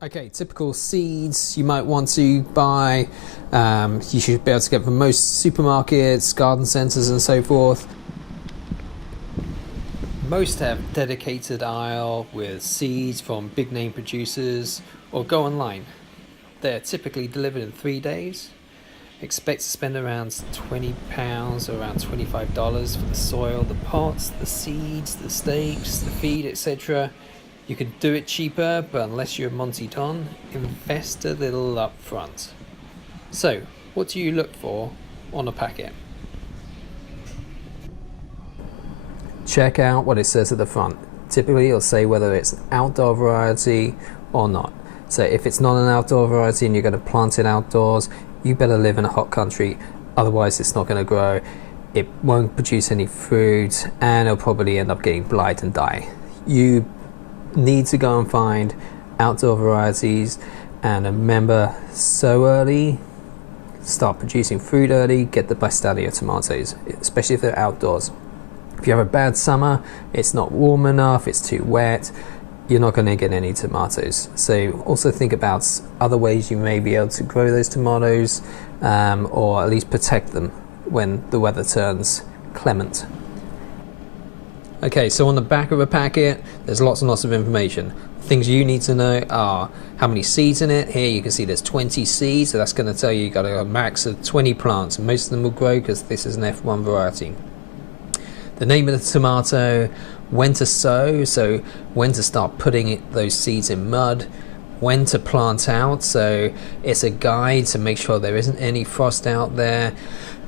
Okay, typical seeds you might want to buy. You should be able to get from most supermarkets, garden centres and so forth. Most have dedicated aisle with seeds from big name producers, or go online. They're typically delivered in 3 days. Expect to spend around £20 or around $25 for the soil, the pots, the seeds, the stakes, the feed, etc. You can do it cheaper, but unless you're Monty Don, invest a little up front. So, what do you look for on a packet? Check out what it says at the front. Typically it'll say whether it's outdoor variety or not. So if it's not an outdoor variety and you're going to plant it outdoors, you better live in a hot country, otherwise it's not going to grow, it won't produce any fruit, and it'll probably end up getting blight and die. You need to go and find outdoor varieties, and remember, sow early, start producing fruit early, get the best out of your tomatoes, especially if they're outdoors. If you have a bad summer, it's not warm enough, it's too wet, you're not going to get any tomatoes. So also think about other ways you may be able to grow those tomatoes, or at least protect them when the weather turns clement. Okay, so on the back of a packet, there's lots and lots of information. Things you need to know are how many seeds in it. Here you can see there's 20 seeds, so that's going to tell you got a max of 20 plants. Most of them will grow because this is an F1 variety. The name of the tomato, when to sow, so when to start putting those seeds in mud, when to plant out, so it's a guide to make sure there isn't any frost out there,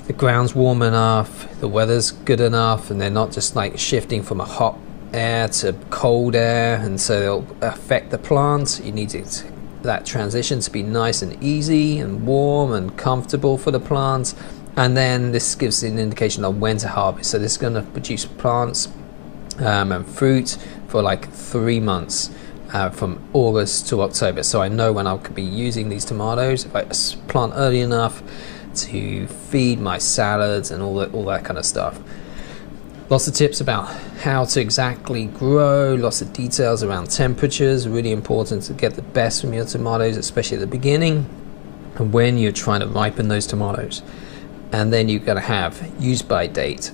the ground's warm enough, the weather's good enough, and they're not just like shifting from a hot air to cold air, and so they'll affect the plant. You need that transition to be nice and easy and warm and comfortable for the plant. And then this gives an indication of when to harvest. So this is going to produce plants and fruit for like 3 months, from August to October. So I know when I could be using these tomatoes if I plant early enough to feed my salads and all that kind of stuff. Lots of tips about how to exactly grow, lots of details around temperatures. Really important to get the best from your tomatoes, especially at the beginning and when you're trying to ripen those tomatoes. And then you're going to have use by date.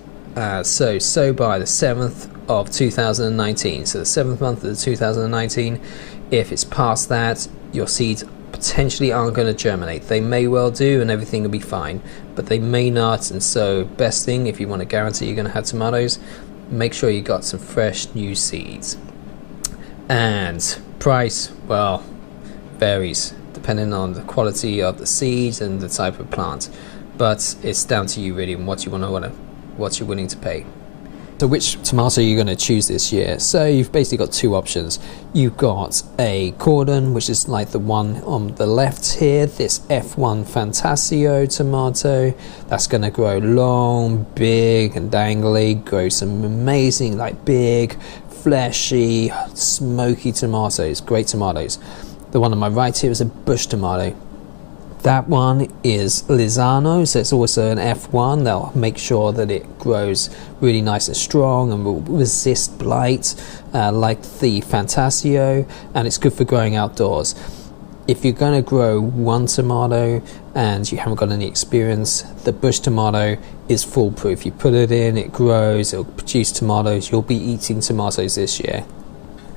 So sow by the 7th of 2019. So the 7th month of 2019. If it's past that, your seeds potentially aren't going to germinate. They may well do and everything will be fine, but they may not. And so best thing, if you want to guarantee you're going to have tomatoes, make sure you got some fresh new seeds. And price, well, varies depending on the quality of the seeds and the type of plant. But it's down to you really and what you're willing to pay. So which tomato are you going to choose this year? So you've basically got two options. You've got a cordon, which is like the one on the left here, this F1 Fantasio tomato. That's going to grow long, big and dangly, grow some amazing, like big, fleshy, smoky tomatoes, great tomatoes. The one on my right here is a bush tomato. That one is Lizano, so it's also an F1. They'll make sure that it grows really nice and strong and will resist blight, like the Fantasio, and it's good for growing outdoors. If you're going to grow one tomato and you haven't got any experience, the bush tomato is foolproof. You put it in, it grows, it'll produce tomatoes. You'll be eating tomatoes this year.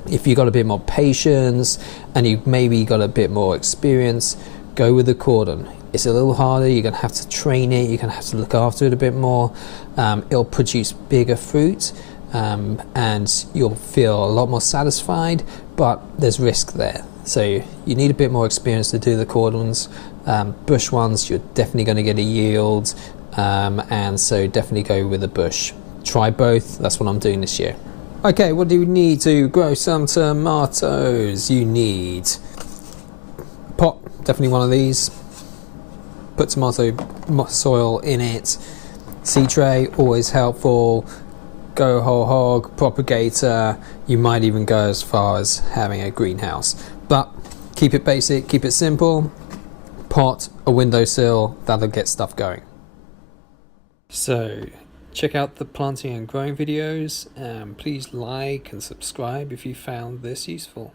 If you've got a bit more patience and you've maybe got a bit more experience, go with the cordon. It's a little harder, you're going to have to train it, you're going to have to look after it a bit more. It'll produce bigger fruit, and you'll feel a lot more satisfied, but there's risk there. So you need a bit more experience to do the cordons. Bush ones, you're definitely going to get a yield, and so definitely go with the bush. Try both, that's what I'm doing this year. Okay, what do you need to grow some tomatoes? You need pot, definitely one of these. Put tomato soil in it. Seed tray, always helpful. Go whole hog, propagator. You might even go as far as having a greenhouse. But keep it basic, keep it simple. Pot, a windowsill, that'll get stuff going. So, check out the planting and growing videos. Please like and subscribe if you found this useful.